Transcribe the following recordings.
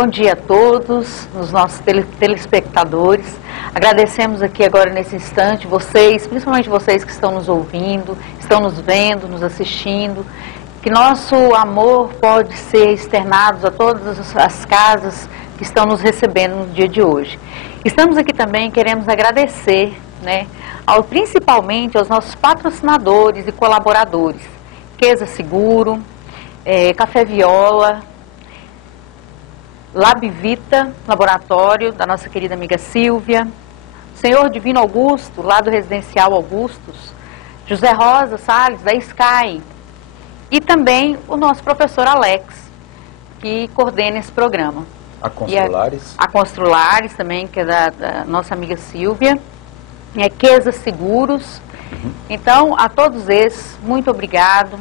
Bom dia a todos, os nossos telespectadores. Agradecemos aqui agora nesse instante vocês, principalmente vocês que estão nos ouvindo, estão nos vendo, nos assistindo, que nosso amor pode ser externado a todas as casas que estão nos recebendo no dia de hoje. Estamos aqui também, queremos agradecer, principalmente aos nossos patrocinadores e colaboradores, Queza Seguro, Café Viola, Labvita, laboratório da nossa querida amiga Silvia, Senhor Divino Augusto, lá do Residencial Augustus, José Rosa Salles, da Sky, e também o nosso professor Alex, que coordena esse programa. A Construlares. A Construlares também, que é da nossa amiga Silvia, e a Queza Seguros. Então, a todos esses, muito obrigado.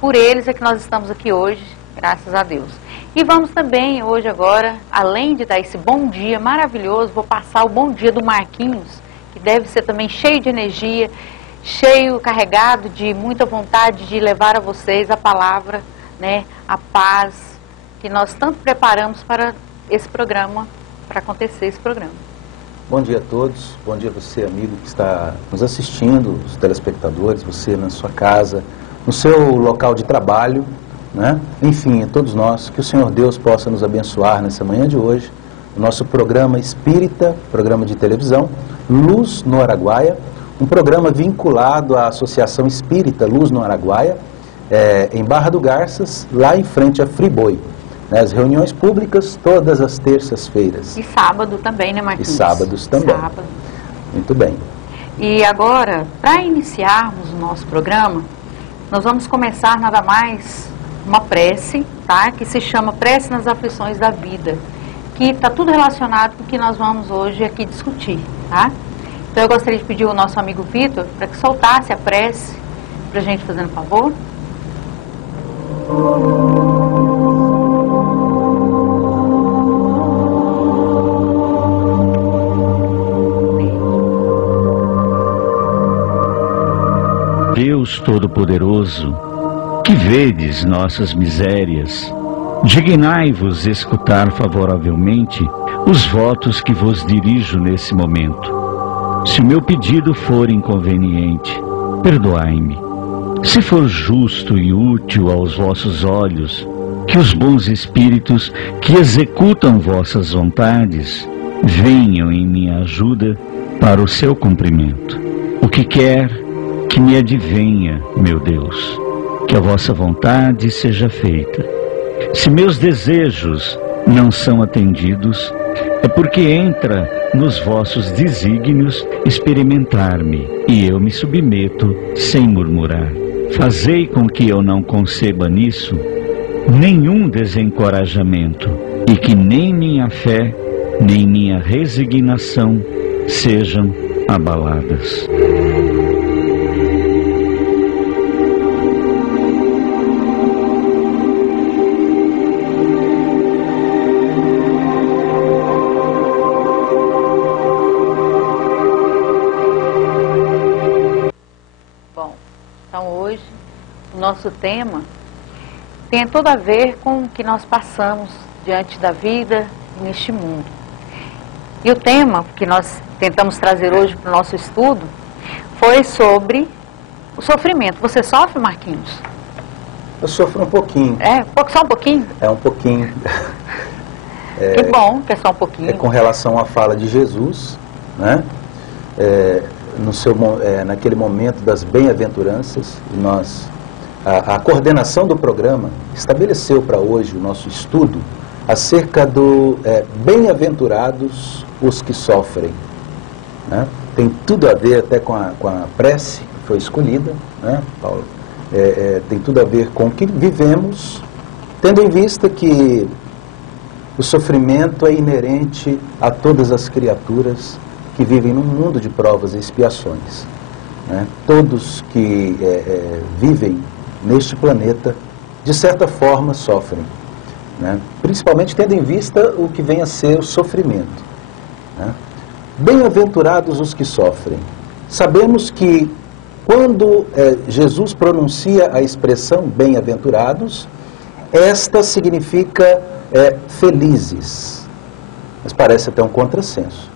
Por eles é que nós estamos aqui hoje, graças a Deus. E vamos também, hoje agora, além de dar esse bom dia maravilhoso, vou passar o bom dia do Marquinhos, que deve ser também cheio de energia, cheio, carregado de muita vontade de levar a vocês a palavra, a paz, que nós tanto preparamos para esse programa, para acontecer esse programa. Bom dia a todos, bom dia a você, amigo, que está nos assistindo, os telespectadores, você na sua casa, no seu local de trabalho, enfim, a todos nós, que o Senhor Deus possa nos abençoar nessa manhã de hoje, o nosso programa espírita, programa de televisão, Luz no Araguaia, um programa vinculado à Associação Espírita Luz no Araguaia, em Barra do Garças, lá em frente a Friboi. As reuniões públicas todas as terças-feiras. E sábado também, né, Marquinhos? E sábados também. Sábado. Muito bem. E agora, para iniciarmos o nosso programa, nós vamos começar nada mais uma prece, que se chama Prece nas Aflições da Vida, que está tudo relacionado com o que nós vamos hoje aqui discutir, Então eu gostaria de pedir ao nosso amigo Vitor para que soltasse a prece para a gente, fazendo favor. Deus Todo-Poderoso, que vedes nossas misérias, dignai-vos escutar favoravelmente os votos que vos dirijo nesse momento. Se o meu pedido for inconveniente, perdoai-me. Se for justo e útil aos vossos olhos, que os bons espíritos que executam vossas vontades venham em minha ajuda para o seu cumprimento. O que quer que me advenha, meu Deus, que a vossa vontade seja feita. Se meus desejos não são atendidos, é porque entra nos vossos desígnios experimentar-me, e eu me submeto sem murmurar. Fazei com que eu não conceba nisso nenhum desencorajamento, e que nem minha fé, nem minha resignação sejam abaladas. Nosso tema tem tudo a ver com o que nós passamos diante da vida neste mundo. E o tema que nós tentamos trazer hoje para o nosso estudo foi sobre o sofrimento. Você sofre, Marquinhos? Eu sofro um pouquinho. Só um pouquinho? É um pouquinho. Que bom que é só um pouquinho. É com relação à fala de Jesus, naquele momento das bem-aventuranças, a coordenação do programa estabeleceu para hoje o nosso estudo acerca do bem-aventurados os que sofrem. Tem tudo a ver até com a prece que foi escolhida, Paulo? Tem tudo a ver com o que vivemos, tendo em vista que o sofrimento é inerente a todas as criaturas que vivem num mundo de provas e expiações. Todos que vivem neste planeta, de certa forma, sofrem, principalmente tendo em vista o que vem a ser o sofrimento. Bem-aventurados os que sofrem. Sabemos que quando Jesus pronuncia a expressão bem-aventurados, esta significa felizes. Mas parece até um contrassenso.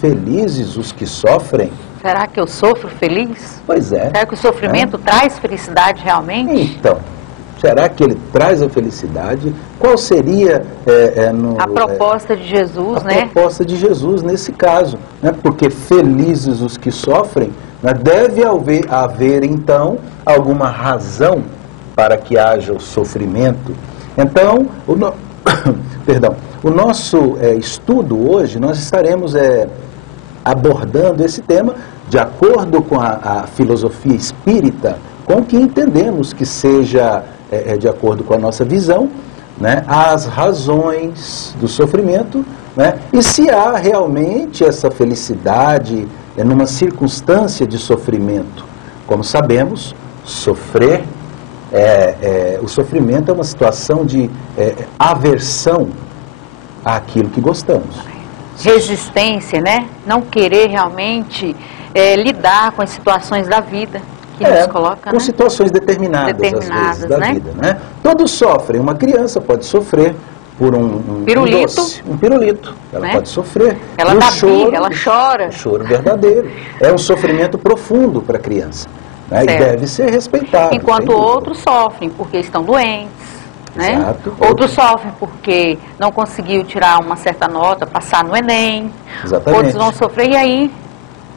Felizes os que sofrem. Será que eu sofro feliz? Pois é. Será que o sofrimento traz felicidade realmente? Então, será que ele traz a felicidade? Qual seria a proposta de Jesus, né? A proposta de Jesus nesse caso, né? Porque felizes os que sofrem, né? Deve haver, então, alguma razão para que haja o sofrimento. Então, o nosso estudo hoje, nós estaremos abordando esse tema de acordo com a filosofia espírita, com o que entendemos que seja, de acordo com a nossa visão, né, as razões do sofrimento, né, e se há realmente essa felicidade numa circunstância de sofrimento. Como sabemos, sofrer, o sofrimento é uma situação de aversão àquilo que gostamos. Resistência, né? Não querer realmente lidar com as situações da vida que nos coloca, com né? situações determinadas às vezes, da vida, né? Todos sofrem. Uma criança pode sofrer por um doce, um pirulito. Ela pode sofrer. Ela dá birra, ela chora. Um choro verdadeiro. É um sofrimento profundo para a criança, né? E deve ser respeitado. Enquanto outros sofrem porque estão doentes. Né? Exato. Outros sofrem porque não conseguiu tirar uma certa nota, passar no Enem. Exatamente. Outros vão sofrer e aí...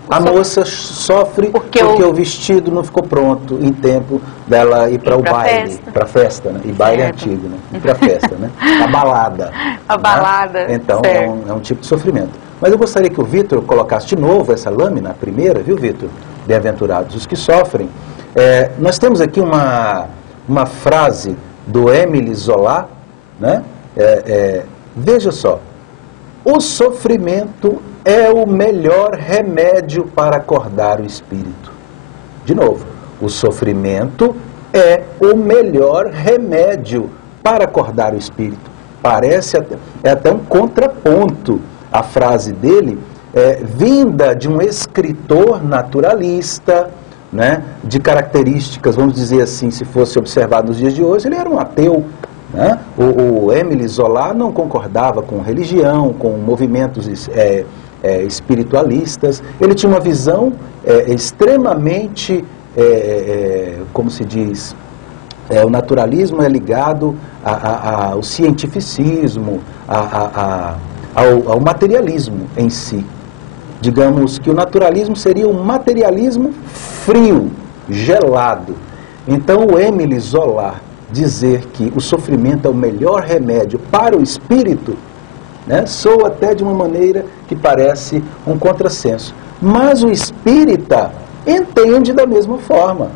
A moça sofre porque o vestido não ficou pronto em tempo dela ir para o baile, para a festa, né? E baile é antigo, né? Ir para a festa, né? A balada. A balada. Então é um tipo de sofrimento. Mas eu gostaria que o Vitor colocasse de novo essa lâmina, a primeira, viu, Vitor? Bem-aventurados os que sofrem. Nós temos aqui uma frase do Émile Zola, né? Veja só, o sofrimento é o melhor remédio para acordar o espírito. De novo, o sofrimento é o melhor remédio para acordar o espírito. Parece até um contraponto a frase dele, vinda de um escritor naturalista, né, de características, vamos dizer assim, se fosse observado nos dias de hoje, ele era um ateu, né? O Émile Zola não concordava com religião, com movimentos espiritualistas. Ele tinha uma visão extremamente, como se diz, o naturalismo é ligado ao cientificismo, ao materialismo em si. Digamos que o naturalismo seria um materialismo frio, gelado. Então o Émile Zola dizer que o sofrimento é o melhor remédio para o espírito, né, soa até de uma maneira que parece um contrassenso. Mas o espírita entende da mesma forma.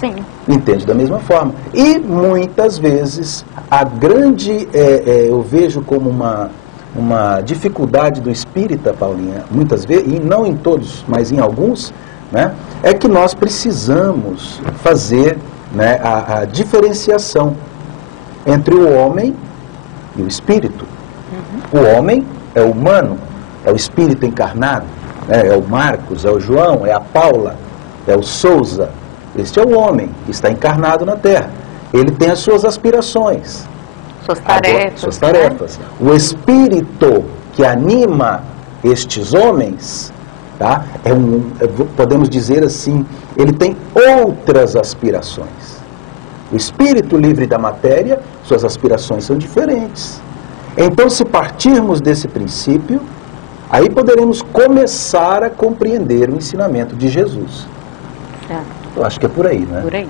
Sim. Entende da mesma forma. E muitas vezes, eu vejo como uma dificuldade do espírita, Paulinha, muitas vezes, e não em todos, mas em alguns, né, é que nós precisamos fazer, né, a diferenciação entre o homem e o espírito. O homem é o humano, é o espírito encarnado, né, é o Marcos, é o João, é a Paula, é o Souza. Este é o homem que está encarnado na Terra. Ele tem as suas aspirações. Suas tarefas. Né? O espírito que anima estes homens, tá? Podemos dizer assim, ele tem outras aspirações. O espírito livre da matéria, suas aspirações são diferentes. Então, se partirmos desse princípio, aí poderemos começar a compreender o ensinamento de Jesus. Eu acho que é por aí, né? Por aí.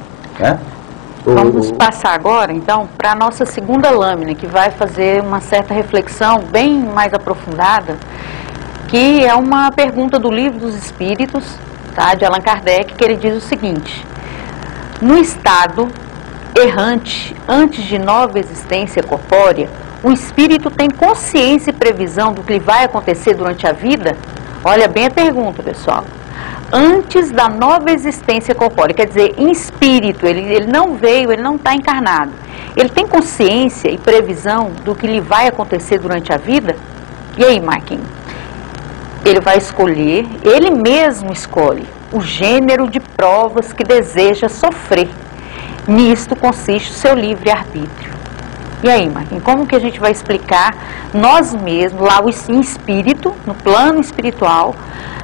Vamos passar agora, então, para a nossa segunda lâmina, que vai fazer uma certa reflexão bem mais aprofundada, que é uma pergunta do Livro dos Espíritos, tá, de Allan Kardec, que ele diz o seguinte: no estado errante, antes de nova existência corpórea, o espírito tem consciência e previsão do que lhe vai acontecer durante a vida? Olha bem a pergunta, pessoal. Antes da nova existência corpórea, quer dizer, em espírito, ele não veio, ele não está encarnado. Ele tem consciência e previsão do que lhe vai acontecer durante a vida? E aí, Marquinhos? Ele vai escolher, ele mesmo escolhe, o gênero de provas que deseja sofrer. Nisto consiste o seu livre-arbítrio. E aí, Marquinhos, como que a gente vai explicar nós mesmos, lá em espírito, no plano espiritual,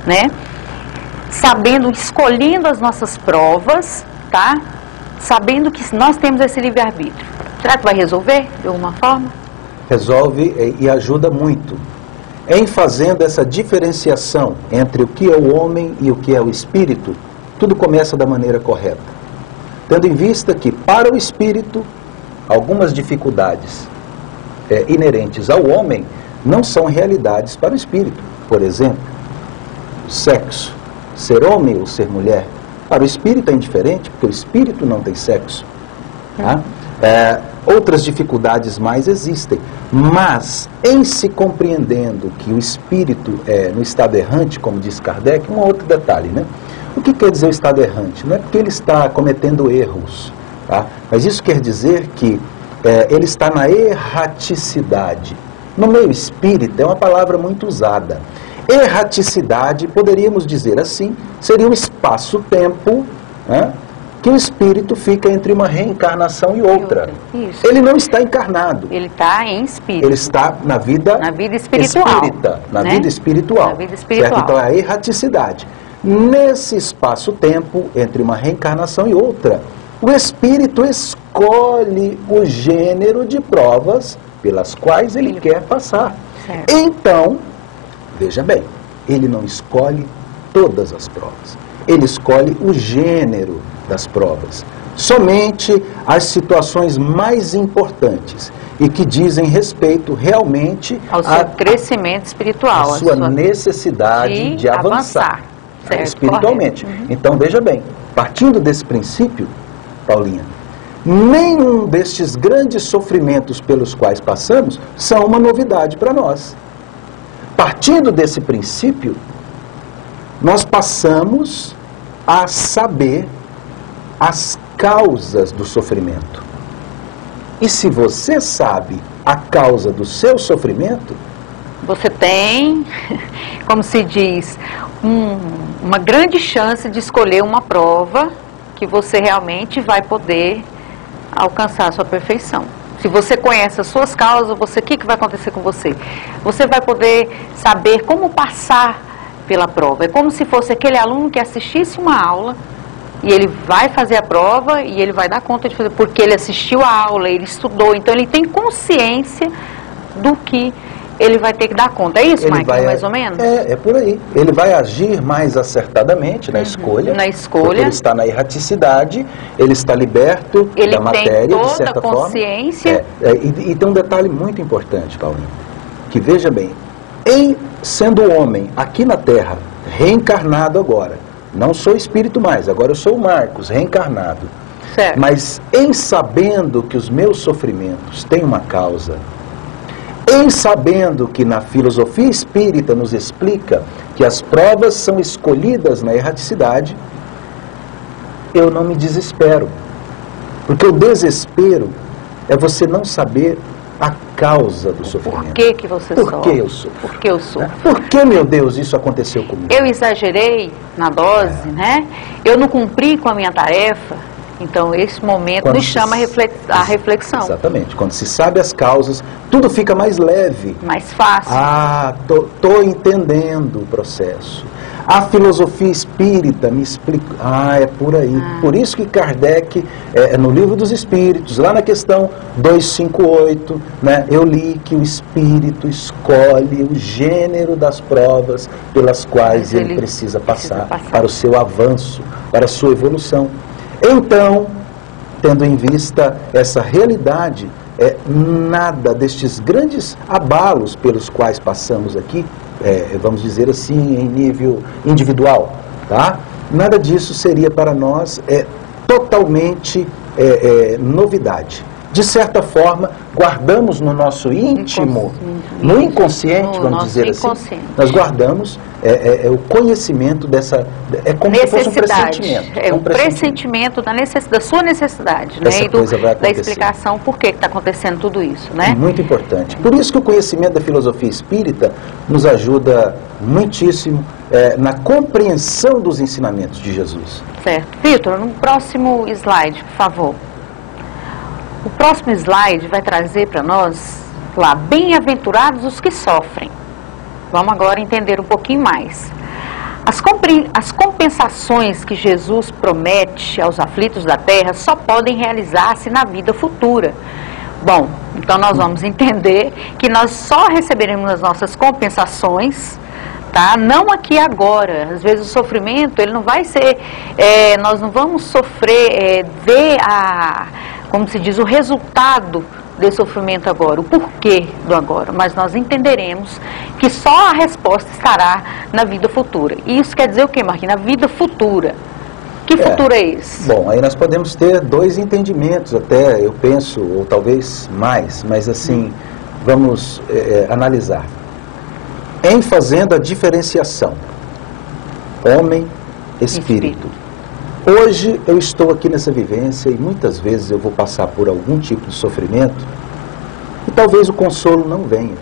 né? Sabendo, escolhendo as nossas provas, tá? Sabendo que nós temos esse livre-arbítrio. Será que vai resolver de alguma forma? Resolve e ajuda muito. Em fazendo essa diferenciação entre o que é o homem e o que é o espírito, tudo começa da maneira correta. Tendo em vista que, para o espírito, algumas dificuldades inerentes ao homem não são realidades para o espírito. Por exemplo, o sexo, ser homem ou ser mulher. Para o espírito é indiferente, porque o espírito não tem sexo. Tá? Outras dificuldades mais existem, mas em se compreendendo que o espírito é no estado errante, como diz Kardec, um outro detalhe, né? O que quer dizer o estado errante? Não é porque ele está cometendo erros, tá? Mas isso quer dizer que ele está na erraticidade. No meio espírita é uma palavra muito usada. Erraticidade, poderíamos dizer assim, seria um espaço-tempo, né, que o espírito fica entre uma reencarnação e outra. Isso. Ele não está encarnado. Ele está em espírito. Ele está na vida espiritual. Espírita, na vida espiritual. Na vida espiritual. Certo? Então é a erraticidade. Nesse espaço-tempo, entre uma reencarnação e outra, o espírito escolhe o gênero de provas pelas quais ele quer passar. Certo. Então, veja bem, ele não escolhe todas as provas. Ele escolhe o gênero das provas. Somente as situações mais importantes e que dizem respeito realmente ao seu crescimento espiritual, a sua necessidade de avançar certo, espiritualmente. Então, veja bem, partindo desse princípio, Paulinha, nenhum destes grandes sofrimentos pelos quais passamos são uma novidade para nós. Partindo desse princípio, nós passamos a saber as causas do sofrimento. E se você sabe a causa do seu sofrimento, você tem, como se diz, uma grande chance de escolher uma prova que você realmente vai poder alcançar a sua perfeição. Se você conhece as suas causas, o que vai acontecer com você? Você vai poder saber como passar pela prova. É como se fosse aquele aluno que assistisse uma aula e ele vai fazer a prova e ele vai dar conta de fazer, porque ele assistiu a aula, ele estudou, então ele tem consciência do que ele vai ter que dar conta. É isso, Mike, mais ou menos? É por aí. Ele vai agir mais acertadamente na escolha. Na escolha. Porque ele está na erraticidade, ele está liberto da matéria, de certa forma. Ele tem toda a consciência. E tem um detalhe muito importante, Paulinho, que veja bem, sendo homem aqui na Terra, reencarnado agora, não sou espírito mais, agora eu sou o Marcos, reencarnado. Certo. Mas em sabendo que os meus sofrimentos têm uma causa, em sabendo que na filosofia espírita nos explica que as provas são escolhidas na erraticidade, eu não me desespero. Porque o desespero é você não saber a causa do sofrimento. Por que você sofre? Por que eu sofro? Por que eu sofro? Por que, meu Deus, isso aconteceu comigo? Eu exagerei na dose, né? Eu não cumpri com a minha tarefa. Então, esse momento nos chama a reflexão. Exatamente. Quando se sabe as causas, tudo fica mais leve. Mais fácil. Tô entendendo o processo. A filosofia espírita me explica. É por aí. Por isso que Kardec, no Livro dos Espíritos, lá na questão 258, né, eu li que o espírito escolhe o gênero das provas pelas quais ele precisa passar para o seu avanço, para a sua evolução. Então, tendo em vista essa realidade, nada destes grandes abalos pelos quais passamos aqui, vamos dizer assim, em nível individual, tá? Nada disso seria para nós totalmente novidade. De certa forma, guardamos no nosso íntimo, no inconsciente, vamos dizer assim, nós guardamos o conhecimento dessa... É como se fosse um pressentimento. É um pressentimento da sua necessidade, né? E da explicação por que está acontecendo tudo isso, né? Muito importante. Por isso que o conhecimento da filosofia espírita nos ajuda muitíssimo na compreensão dos ensinamentos de Jesus. Certo. Vitor, no próximo slide, por favor. O próximo slide vai trazer para nós, lá, bem-aventurados os que sofrem. Vamos agora entender um pouquinho mais. As compensações que Jesus promete aos aflitos da terra só podem realizar-se na vida futura. Bom, então nós vamos entender que nós só receberemos as nossas compensações, tá? Não aqui agora. Às vezes o sofrimento, ele não vai ser, nós não vamos sofrer, ver como se diz, o resultado desse sofrimento agora, o porquê do agora, mas nós entenderemos que só a resposta estará na vida futura. E isso quer dizer o quê, Marquinhos? Na vida futura. Que futuro é esse? Bom, aí nós podemos ter dois entendimentos até, eu penso, ou talvez mais, mas assim, vamos analisar. Em fazendo a diferenciação, homem, espírito. Hoje eu estou aqui nessa vivência e muitas vezes eu vou passar por algum tipo de sofrimento e talvez o consolo não venha.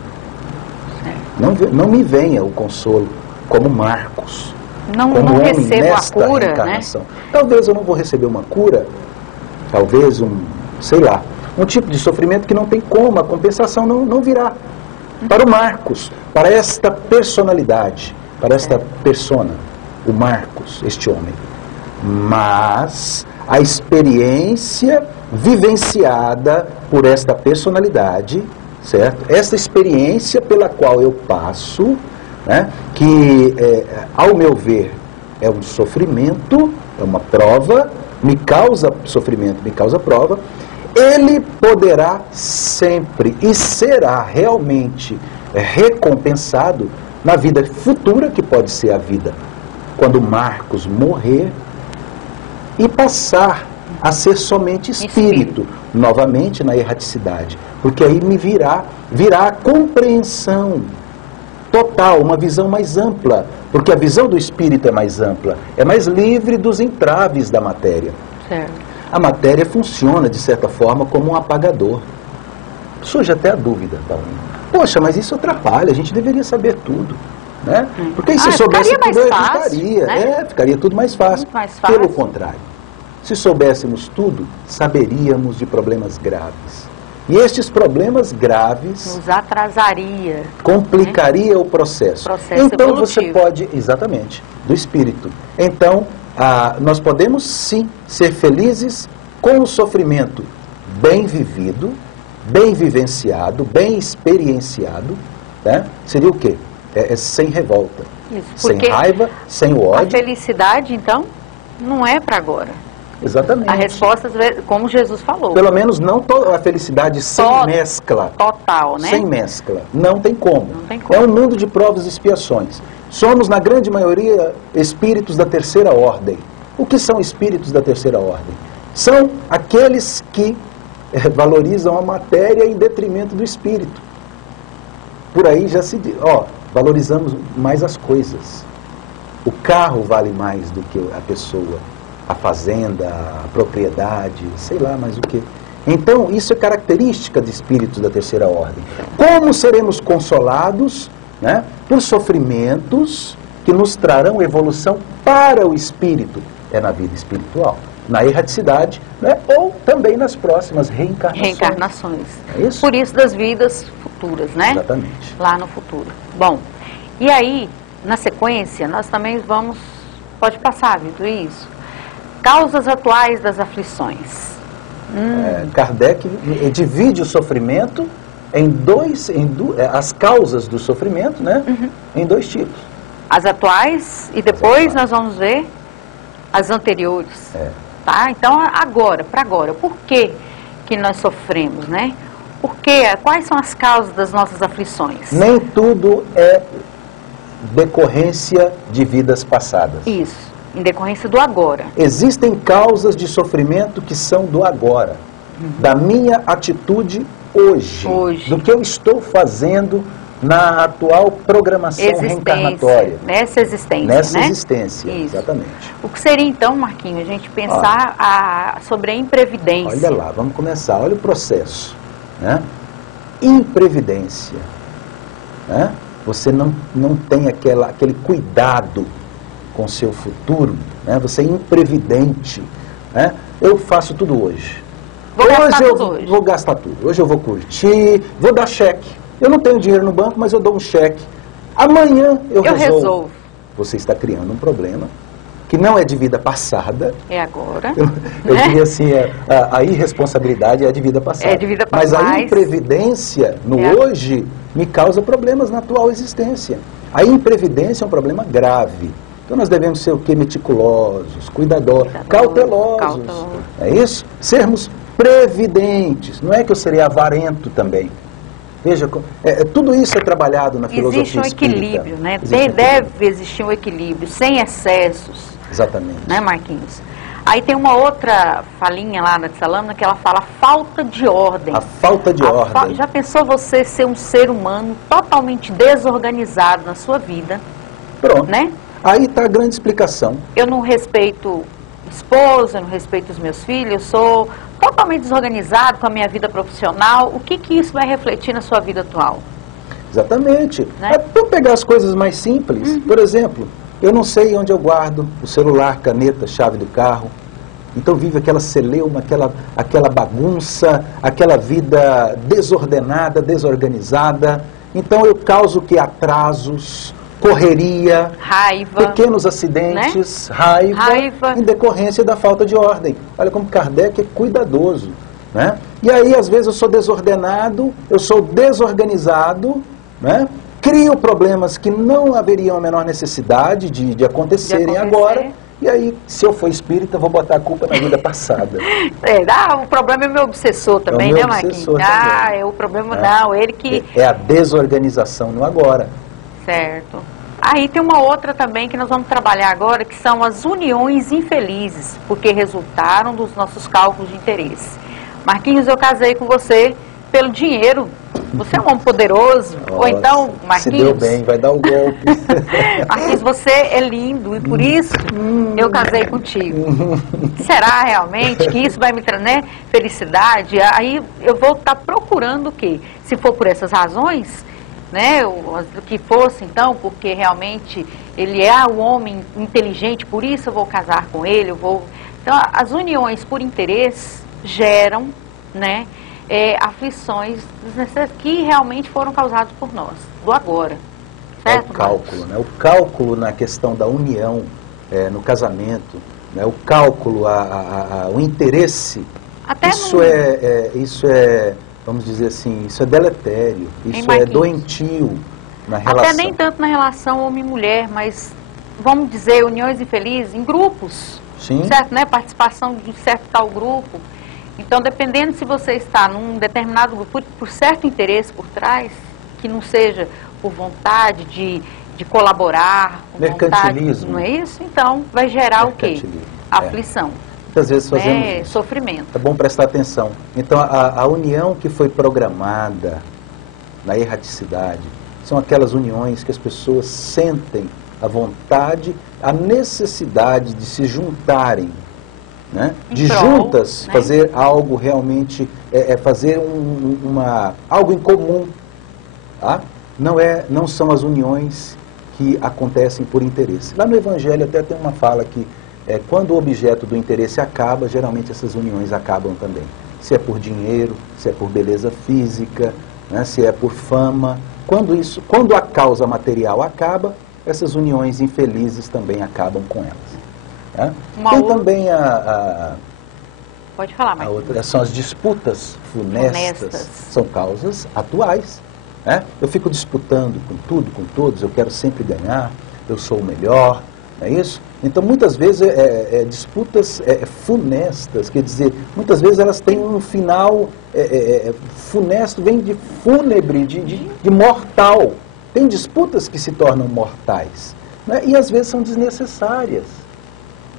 Não me venha o consolo como Marcos. Não recebo a cura, reencarnação. Né? Talvez eu não vou receber uma cura, talvez um tipo de sofrimento que não tem como, a compensação não virá. Para o Marcos, para esta personalidade, para esta persona, o Marcos, este homem. Mas a experiência vivenciada por esta personalidade, certo? Esta experiência pela qual eu passo, né, que, ao meu ver, é um sofrimento, é uma prova, me causa sofrimento, me causa prova, ele poderá sempre e será realmente recompensado na vida futura, que pode ser a vida quando Marcos morrer e passar a ser somente espírito, novamente na erraticidade, porque aí me virá a compreensão total, uma visão mais ampla, porque a visão do espírito é mais ampla, é mais livre dos entraves da matéria. Certo. A matéria funciona, de certa forma, como um apagador. Surge até a dúvida, Paulinho. Poxa, mas isso atrapalha, a gente deveria saber tudo, né? Porque se soubesse tudo, eu evitaria, né? Ficaria tudo mais fácil. Muito mais fácil. Pelo contrário, se soubéssemos tudo, saberíamos de problemas graves. E estes problemas graves nos atrasaria, complicaria o processo. Então evolutivo. Você pode, exatamente, do espírito. Então, nós podemos sim ser felizes com o sofrimento bem vivido, bem vivenciado, bem experienciado, né? Seria o quê? Sem revolta, sem raiva, sem o ódio. A felicidade, então, não é para agora. Exatamente. A resposta, como Jesus falou. Pelo menos não a felicidade sem mescla. Total, né? Sem mescla. Não tem como. Não tem como. É um mundo de provas e expiações. Somos, na grande maioria, espíritos da terceira ordem. O que são espíritos da terceira ordem? São aqueles que valorizam a matéria em detrimento do espírito. Por aí já se diz, valorizamos mais as coisas. O carro vale mais do que a pessoa. A fazenda, a propriedade, sei lá mais o que. Então, isso é característica de espíritos da terceira ordem. Como seremos consolados, né, por sofrimentos que nos trarão evolução para o espírito? É na vida espiritual, na erraticidade, né, ou também nas próximas reencarnações. É isso? Por isso das vidas futuras, né? Exatamente. Lá no futuro. Bom, e aí, na sequência, nós também vamos... Pode passar, Vitor, isso. Causas atuais das aflições. Kardec divide o sofrimento em as causas do sofrimento, né? Em dois tipos. As atuais e depois nós vamos ver as anteriores. Tá? Então, para agora, por que nós sofremos, né? Quais são as causas das nossas aflições? Nem tudo é decorrência de vidas passadas. Isso. Em decorrência do agora. Existem causas de sofrimento que são do agora, da minha atitude hoje, do que eu estou fazendo na atual programação reencarnatória. Nessa existência, Nessa né? existência, isso. Exatamente. O que seria então, Marquinhos, a gente pensar sobre a imprevidência? Olha lá, vamos começar, olha o processo, né? Imprevidência, né? Você não tem aquele cuidado com o seu futuro, né? Você é imprevidente, né? Eu faço tudo hoje. Vou gastar Hoje eu tudo hoje. vou gastar tudo. Hoje eu vou curtir, vou dar cheque. Eu não tenho dinheiro no banco, mas eu dou um cheque. Amanhã eu resolvo. Você está criando um problema que não é de vida passada. É agora. Eu diria assim, a irresponsabilidade é de vida passada. É de vida passada. Mas a imprevidência no hoje me causa problemas na atual existência. A imprevidência é um problema grave. Então nós devemos ser o quê? Meticulosos, cuidadosos, cautelosos. É isso? Sermos previdentes. Não é que eu serei avarento também. Veja, tudo isso é trabalhado na filosofia espírita. Existe um equilíbrio, né? Deve existir um equilíbrio, sem excessos. Exatamente. Né, Marquinhos? Aí tem uma outra falinha lá na Tzalâmina que ela fala falta de ordem. A falta de ordem. Já pensou você ser um ser humano totalmente desorganizado na sua vida? Pronto. Né? Aí está a grande explicação. Eu não respeito esposa, eu não respeito os meus filhos, eu sou totalmente desorganizado com a minha vida profissional. O que isso vai refletir na sua vida atual? Exatamente. Né? Vamos pegar as coisas mais simples. Por exemplo, eu não sei onde eu guardo o celular, caneta, chave do carro. Então vive aquela celeuma, aquela bagunça, aquela vida desordenada, desorganizada. Então eu causo que atrasos, correria, raiva, pequenos acidentes, né? raiva, em decorrência da falta de ordem. Olha como Kardec é cuidadoso, né? E aí, às vezes, eu sou desordenado, eu sou desorganizado, né? Crio problemas que não haveriam a menor necessidade de acontecerem agora. E aí, se eu for espírita, vou botar a culpa na vida passada. O problema é meu obsessor também, né, Marquinhos? O problema não, ele que... É a desorganização no agora. Certo. Aí tem uma outra também que nós vamos trabalhar agora, que são as uniões infelizes, porque resultaram dos nossos cálculos de interesse. Marquinhos, eu casei com você pelo dinheiro. Você é um homem poderoso. Nossa, ou então, Marquinhos... Se deu bem, vai dar o golpe. Marquinhos, você é lindo e por isso eu casei contigo. Será realmente que isso vai me trazer felicidade? Aí eu vou estar procurando o quê? Se for por essas razões... né, do que fosse, então, porque realmente ele é um homem inteligente, por isso eu vou casar com ele, Então, as uniões por interesse geram, né, aflições que realmente foram causadas por nós, do agora. Certo, o cálculo, né? O cálculo na questão da união, no casamento, né? O cálculo, o interesse, até isso é vamos dizer assim, isso é deletério, isso é doentio na relação. Até nem tanto na relação homem-mulher, mas, vamos dizer, uniões infelizes em grupos. Sim. Certo, né? Participação de um certo tal grupo. Então, dependendo se você está num determinado grupo por certo interesse por trás, que não seja por vontade de colaborar, mercantilismo. Vontade, não é isso? Então, vai gerar o quê? Aflição. Muitas vezes fazemos isso. Sofrimento. É bom prestar atenção. Então, a união que foi programada na erraticidade são aquelas uniões que as pessoas sentem a vontade, a necessidade de se juntarem, né? De juntas, né? Fazer algo realmente, fazer algo em comum. Tá? Não são as uniões que acontecem por interesse. Lá no Evangelho até tem uma fala que quando o objeto do interesse acaba, geralmente essas uniões acabam também. Se é por dinheiro, se é por beleza física, né, se é por fama. Quando a causa material acaba, essas uniões infelizes também acabam com elas. Né? Tem também Pode falar, Marquinhos. São as disputas funestas. São causas atuais. Né? Eu fico disputando com tudo, com todos, eu quero sempre ganhar, eu sou o melhor. É isso? Então, muitas vezes, disputas funestas, quer dizer, muitas vezes elas têm um final funesto, vem de fúnebre, de mortal. Tem disputas que se tornam mortais, né? E às vezes são desnecessárias.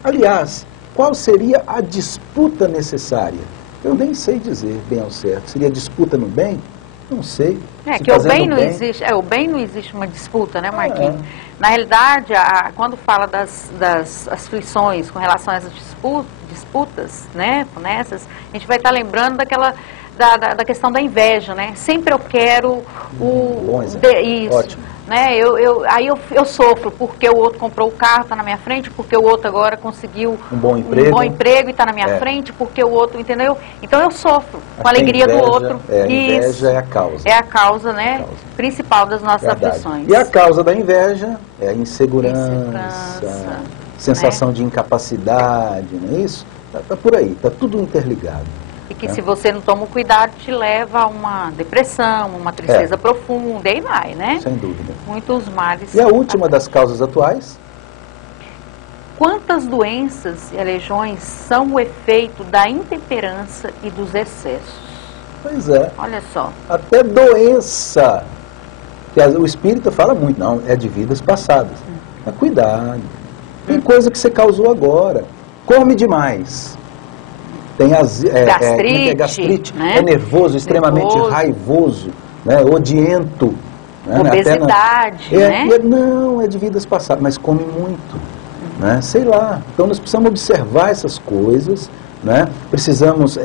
Aliás, qual seria a disputa necessária? Eu nem sei dizer bem ao certo. Seria disputa no bem? Não sei. Que o bem não existe. O bem não existe uma disputa, né, Marquinhos? Na realidade, quando fala das aflições com relação a essas disputas, né, funestas, a gente vai estar lembrando da questão da inveja, né? Sempre eu quero Ótimo. né? Aí eu sofro porque o outro comprou o carro, está na minha frente, porque o outro agora conseguiu um bom emprego e está na minha frente, porque o outro, entendeu? Então eu sofro com a alegria inveja, do outro. A inveja é a causa. É a causa, né? Causa. Principal das nossas aflições. E a causa da inveja é a insegurança, sensação de incapacidade, não é isso? Tá por aí, tá tudo interligado. E que se você não toma o cuidado, te leva a uma depressão, uma tristeza profunda, e aí vai, né? Sem dúvida. Muitos males. E a última das causas atuais? Quantas doenças e aleijões são o efeito da intemperança e dos excessos? Pois é. Olha só. Até doença. O espírita fala muito, não, é de vidas passadas. Mas cuidado. Tem coisa que você causou agora. Come demais. Tem gastrite, né? É nervoso, extremamente raivoso, né? Odiento. Né? Obesidade, né? Não, é de vidas passadas, mas come muito. Né? Sei lá. Então nós precisamos observar essas coisas, né? Precisamos a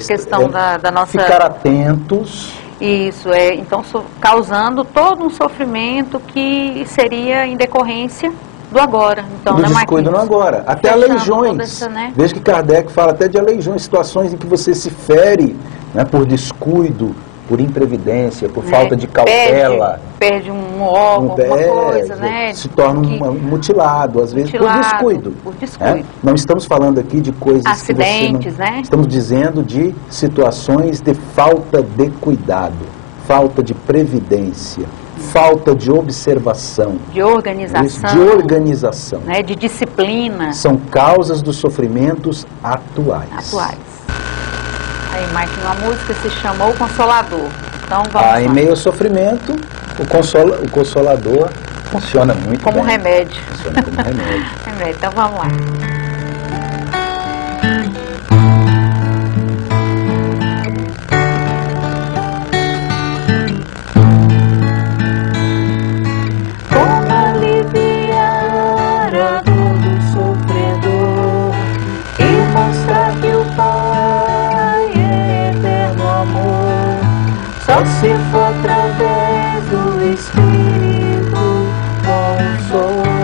questão da nossa... ficar atentos. Isso, então causando todo um sofrimento que seria em decorrência do agora. Então, do descuido no agora. Até aleijões. Essa, né? Veja que Kardec fala até de aleijões, situações em que você se fere, né, por descuido, por imprevidência, por falta de cautela. Perde um órgão, alguma coisa, né? Se torna mutilado, às vezes por descuido. Por descuido. Né? Não estamos falando aqui de coisas acidentes, que você não... né? Estamos dizendo de situações de falta de cuidado, falta de previdência, falta de observação. De organização. De organização. Né? De disciplina. São causas dos sofrimentos atuais. Aí, Mike, uma música se chamou O Consolador. Então vamos lá. Em meio ao sofrimento, o Consolador funciona muito como bem. Remédio. Funciona como remédio. Então vamos lá. Só se for através do Espírito Consolador.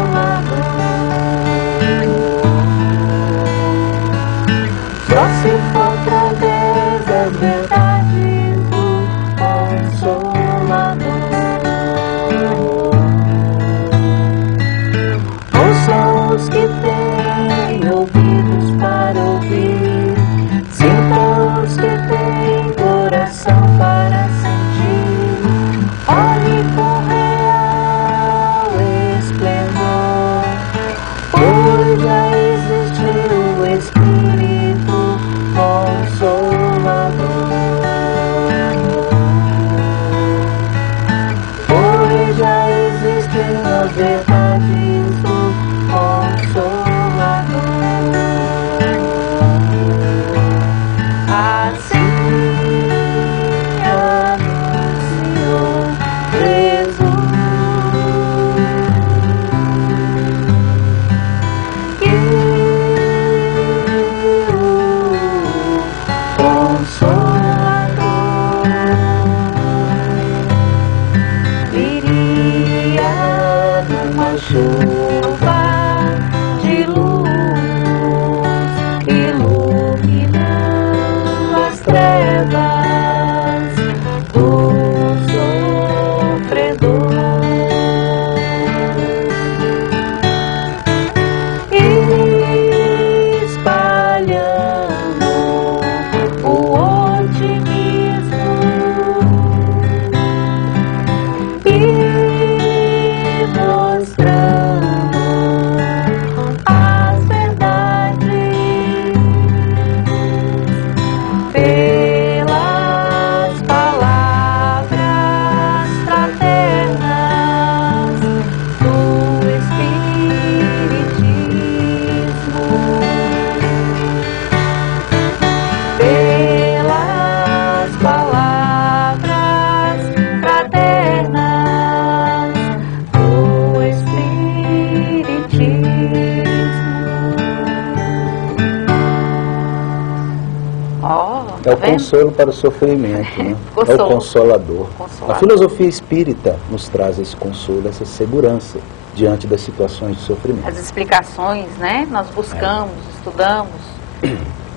É o vendo? consolo para o sofrimento, né? É o Consolo. consolador. Consolador. A filosofia espírita nos traz esse consolo, essa segurança diante das situações de sofrimento. As explicações, né? Nós buscamos, estudamos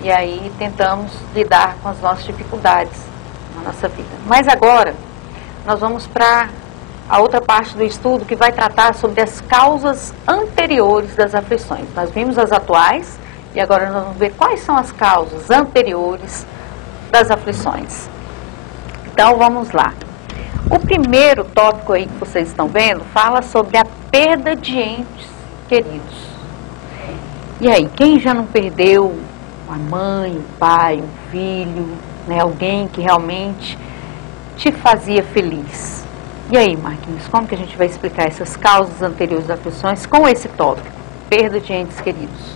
e aí tentamos lidar com as nossas dificuldades na nossa vida. Mas agora nós vamos para a outra parte do estudo que vai tratar sobre as causas anteriores das aflições. Nós vimos as atuais e agora nós vamos ver quais são as causas anteriores das aflições. Então vamos lá. O primeiro tópico aí que vocês estão vendo fala sobre a perda de entes queridos. E aí, quem já não perdeu uma mãe, um pai, um filho, né, alguém que realmente te fazia feliz? E aí, Marquinhos, como que a gente vai explicar essas causas anteriores das aflições com esse tópico? Perda de entes queridos.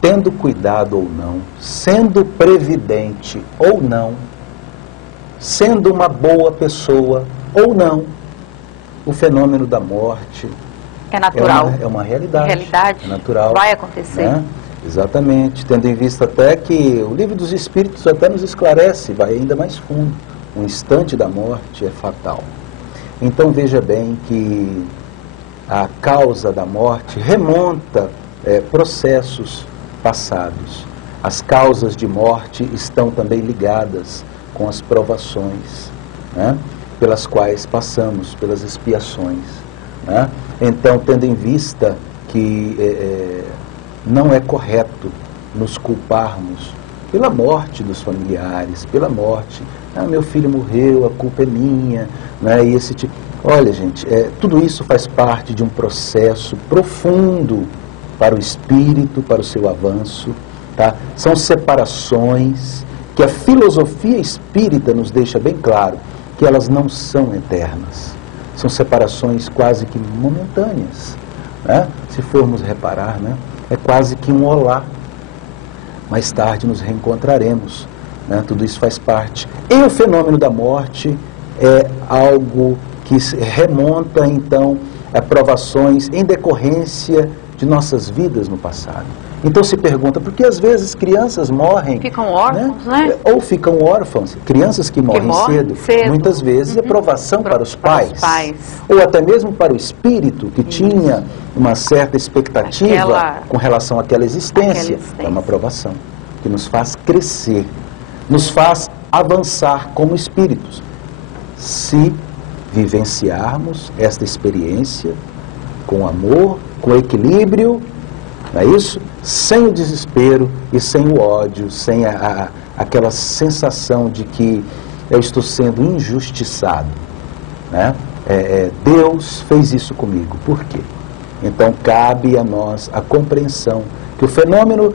Tendo cuidado ou não, sendo previdente ou não, sendo uma boa pessoa ou não, o fenômeno da morte É natural. é uma realidade. Realidade. É natural. Vai acontecer. Né? Exatamente. Tendo em vista até que o Livro dos Espíritos até nos esclarece, vai ainda mais fundo. Um instante da morte é fatal. Então veja bem que a causa da morte remonta processos passados. As causas de morte estão também ligadas com as provações, né, pelas quais passamos, pelas expiações. Né? Então, tendo em vista que não é correto nos culparmos pela morte dos familiares, pela morte, meu filho morreu, a culpa é minha, né, e esse tipo. Olha, gente, tudo isso faz parte de um processo profundo para o espírito, para o seu avanço, tá? São separações que a filosofia espírita nos deixa bem claro que elas não são eternas. São separações quase que momentâneas, né? Se formos reparar, né? É quase que um olá. Mais tarde nos reencontraremos, né? Tudo isso faz parte. E o fenômeno da morte é algo que remonta, então, a provações em decorrência de nossas vidas no passado. Então se pergunta, por que às vezes crianças morrem... Ficam órfãos, né? Ou ficam órfãos. Crianças que morrem cedo, muitas vezes é provação para os pais. Ou até mesmo para o espírito que tinha uma certa expectativa com relação àquela existência. É uma provação que nos faz crescer, nos faz avançar como espíritos. Se vivenciarmos esta experiência com amor, com equilíbrio, não é isso? Sem o desespero e sem o ódio, sem aquela sensação de que eu estou sendo injustiçado, né? Deus fez isso comigo, por quê? Então cabe a nós a compreensão que o fenômeno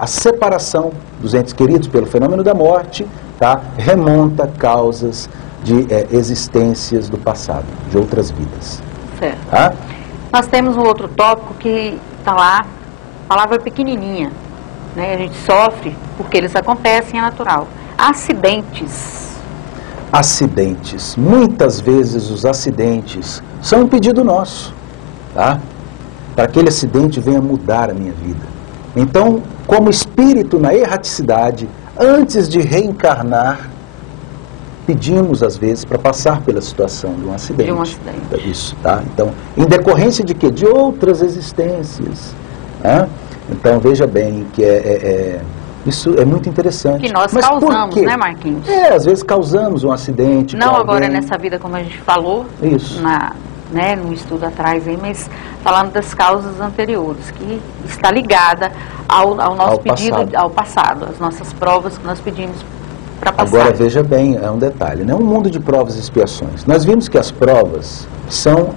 a separação dos entes queridos pelo fenômeno da morte, tá, remonta causas de existências do passado, de outras vidas. Certo. Tá? Nós temos um outro tópico que está lá, a palavra pequenininha, né? A gente sofre porque eles acontecem, é natural. Acidentes. Acidentes. Muitas vezes os acidentes são um pedido nosso, tá? Para que aquele acidente venha mudar a minha vida. Então, como espírito na erraticidade, antes de reencarnar, pedimos, às vezes, para passar pela situação de um acidente. De um acidente. Isso, tá? Então, em decorrência de quê? De outras existências. Né? Então, veja bem que isso é muito interessante. Que nós Mas causamos, né, Marquinhos? Às vezes causamos um acidente. Não agora nessa vida, como a gente falou, isso. No estudo atrás, aí, mas falando das causas anteriores, que está ligada ao nosso pedido, ao passado, às nossas provas que nós pedimos para passar. Agora, veja bem, é um detalhe, né? Um mundo de provas e expiações. Nós vimos que as provas são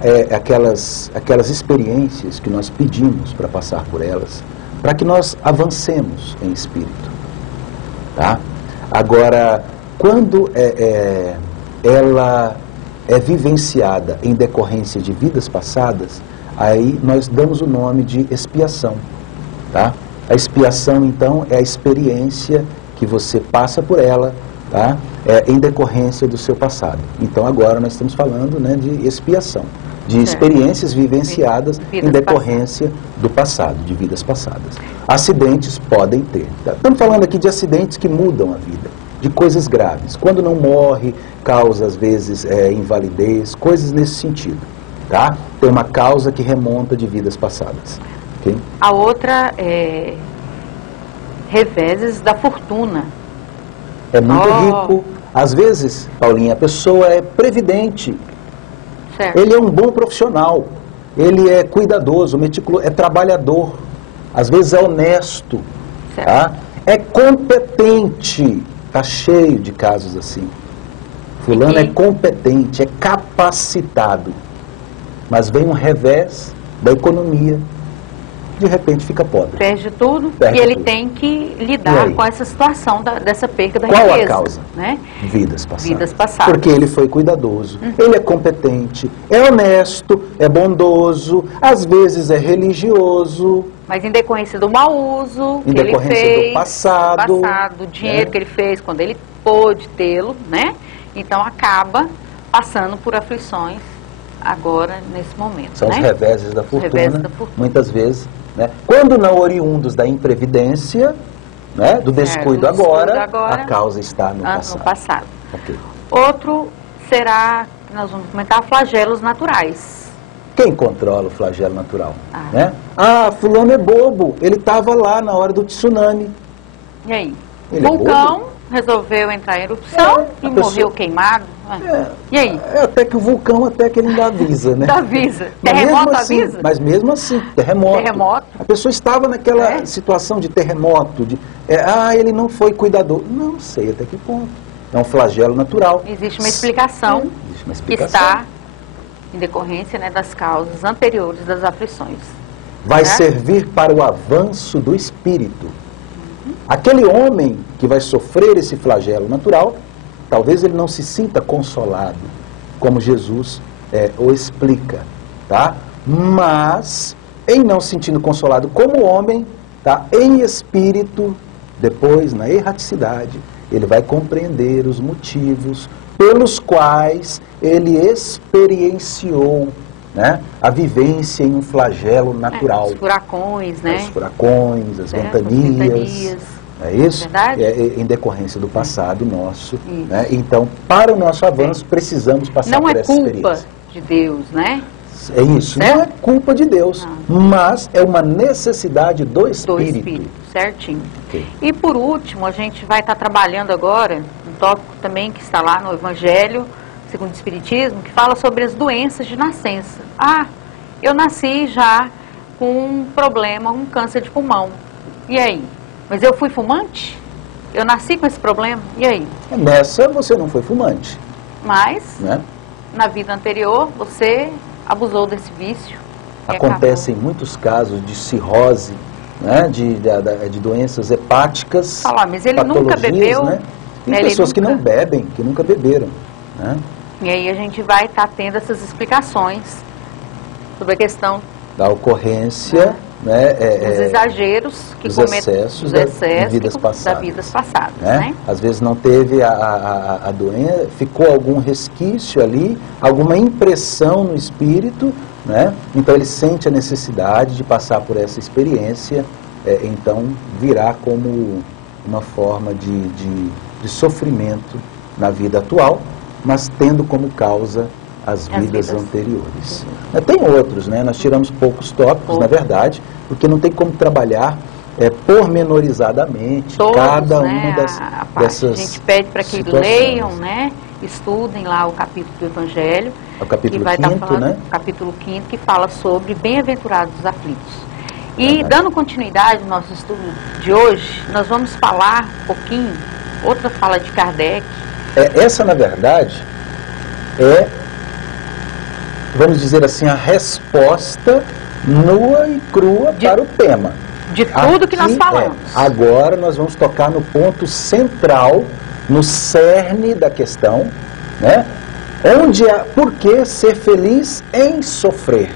aquelas experiências que nós pedimos para passar por elas, para que nós avancemos em espírito. Tá? Agora, quando ela é vivenciada em decorrência de vidas passadas, aí nós damos o nome de expiação. Tá? A expiação, então, é a experiência que você passa por ela, tá? Em decorrência do seu passado. Então agora nós estamos falando, né, de expiação. de experiências vivenciadas Vidas em decorrência do passado, de vidas passadas. Acidentes podem ter. Estamos falando aqui de acidentes que mudam a vida, de coisas graves. Quando não morre, causa às vezes invalidez, coisas nesse sentido. Tá? Tem uma causa que remonta de vidas passadas. Okay? A outra é reveses da fortuna. É muito rico. Às vezes, Paulinha, a pessoa é previdente. Certo. Ele é um bom profissional. Ele é cuidadoso, meticuloso, é trabalhador. Às vezes é honesto. Certo. Tá? É competente. Está cheio de casos assim. Fulano é competente, é capacitado. Mas vem um revés da economia. De repente fica pobre. Perde tudo Perde e ele tudo. tem que lidar com essa situação dessa perda da Qual riqueza. a causa? Né? Vidas passadas. Vidas passadas. Porque ele foi cuidadoso, ele é competente, é honesto, é bondoso, às vezes é religioso. Mas em decorrência do mau uso Em que ele decorrência fez, do passado, do dinheiro que ele fez, quando ele pôde tê-lo, né? Então acaba passando por aflições agora, nesse momento. São os né? reveses da fortuna, reveses da fortuna. muitas vezes. Né? Quando não oriundos da imprevidência, né? Do descuido do descuido agora, agora, a causa está no passado. No passado. Okay. Outro será, que nós vamos comentar, flagelos naturais. Quem controla o flagelo natural? Né? Fulano é bobo, ele estava lá na hora do tsunami. E aí? Ele Vulcão resolveu entrar em erupção e morreu queimado. E aí? Até que o vulcão, até que ele ainda avisa, né? Avisa. Mas Terremoto mesmo assim, avisa? Mas mesmo assim, terremoto. Terremoto. A pessoa estava naquela situação de terremoto, ele não foi cuidador. Não sei até que ponto. É um flagelo natural. Existe uma explicação, que está em decorrência, né, das causas anteriores das aflições. Vai servir para o avanço do espírito. Aquele homem que vai sofrer esse flagelo natural, talvez ele não se sinta consolado, como Jesus o explica, tá? Mas, em não se sentindo consolado como homem, tá? Em espírito, depois, na erraticidade, ele vai compreender os motivos pelos quais ele experienciou, né, a vivência em um flagelo natural. Os furacões, né? Os furacões, as ventanias. É isso? Verdade? Em decorrência do passado nosso. Né? Então, para o nosso avanço, precisamos passar por essa experiência. Não é culpa de Deus, né? É isso, não é culpa de Deus, mas é uma necessidade do Espírito. Do Espírito, certinho. Okay. E por último, a gente vai estar trabalhando agora um tópico também que está lá no Evangelho, segundo o Espiritismo, que fala sobre as doenças de nascença. Eu nasci já com um problema, um câncer de pulmão. E aí? Mas eu fui fumante? Eu nasci com esse problema? E aí? Nessa você não foi fumante. Mas, né? Na vida anterior, você abusou desse vício. Acontecem muitos casos de cirrose, né? de doenças hepáticas, mas ele nunca bebeu, né? E pessoas que não bebem, que nunca beberam. Né? E aí a gente vai estar tendo essas explicações sobre a questão da ocorrência, né? Os exageros que cometem, excessos os excessos de vidas passadas. Da vidas passadas, né? Às vezes não teve a doença, ficou algum resquício ali, alguma impressão no espírito, né? Então ele sente a necessidade de passar por essa experiência, então virá como uma forma de sofrimento na vida atual, mas tendo como causa as vidas anteriores. Tem outros, né? Nós tiramos poucos tópicos, na verdade, porque não tem como trabalhar pormenorizadamente cada uma dessas. A gente pede para que leiam, né? Estudem lá o capítulo do Evangelho. É o capítulo 5º, né? O capítulo 5º, que fala sobre bem-aventurados os aflitos. E dando continuidade ao nosso estudo de hoje, nós vamos falar um pouquinho, outra fala de Kardec. Essa, na verdade, vamos dizer assim, a resposta nua e crua para o tema. De tudo que nós falamos. Agora nós vamos tocar no ponto central, no cerne da questão, né? Onde por que ser feliz em sofrer?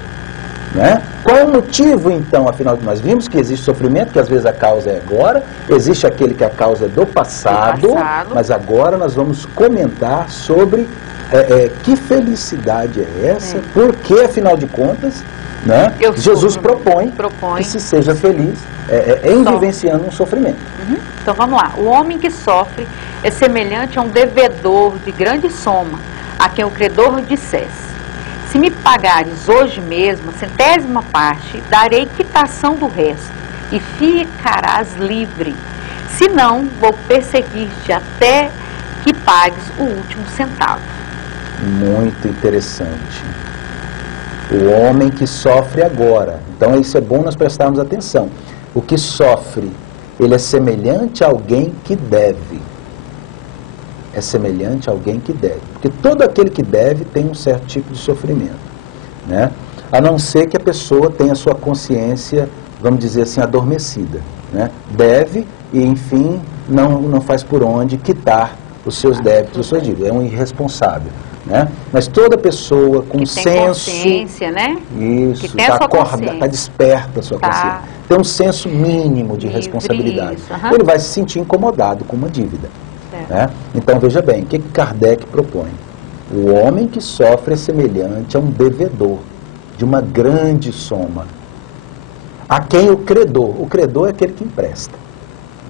Né? Qual é o motivo, então, afinal, que nós vimos que existe sofrimento, que às vezes a causa é agora, existe aquele que a causa é do passado, mas agora nós vamos comentar sobre que felicidade é essa? Porque, afinal de contas, né, Jesus propõe que se seja feliz em vivenciando um sofrimento. Então vamos lá. O homem que sofre é semelhante a um devedor de grande soma, a quem o credor dissesse: se me pagares hoje mesmo a 100ª parte, darei quitação do resto, e ficarás livre. Se não, vou perseguir-te até que pagues o último centavo. Muito interessante. O homem que sofre agora. Então isso é bom nós prestarmos atenção. O que sofre, ele é semelhante a alguém que deve. É semelhante a alguém que deve. Porque todo aquele que deve tem um certo tipo de sofrimento, né? A não ser que a pessoa tenha sua consciência, vamos dizer assim, adormecida, né? Deve e, enfim, não faz por onde quitar os seus débitos, os seus dívidas. É um irresponsável, né? Mas toda pessoa com que tem consciência, né? Isso, está acordada, está desperta a sua consciência. Tem um senso mínimo de responsabilidade. Ele vai se sentir incomodado com uma dívida. Né? Então, veja bem, o que Kardec propõe? O homem que sofre é semelhante a um devedor de uma grande soma, a quem o credor é aquele que empresta,